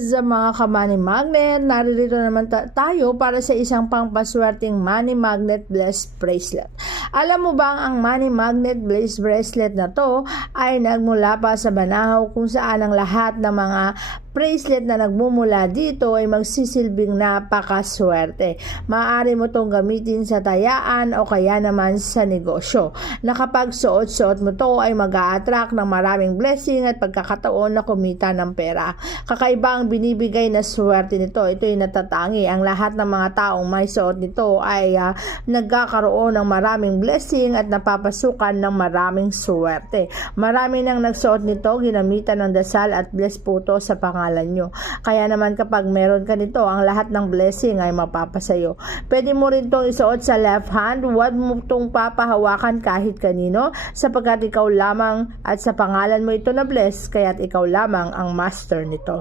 Sa mga ka-money magnet, naririto naman tayo para sa isang pangpaswerteng money magnet blessed bracelet. Alam mo bang ang money magnet blessed bracelet na to ay nagmula pa sa Banahaw, kung saan ang lahat ng mga bracelet na nagmumula dito ay magsisilbing napakaswerte. Maaari mo tong gamitin sa tayaan o kaya naman sa negosyo, na kapag suot-suot mo to ay mag-a-attract ng maraming blessing at pagkakataon na kumita ng pera. Kakaiba ang binibigay na swerte nito. Ito ay natatangi. Ang lahat ng mga taong may suot nito ay nagkakaroon ng maraming blessing at napapasukan ng maraming swerte. Marami nang nagsuot nito, ginamitan ng dasal at bless po to sa pangalan nyo. Kaya naman kapag meron ka nito, ang lahat ng blessing ay mapapasayo. Pwede mo rin itong isuot sa left hand. Huwag mo itong papahawakan kahit kanino, sapagkat ikaw lamang at sa pangalan mo ito na bless, kaya't ikaw lamang ang master nito.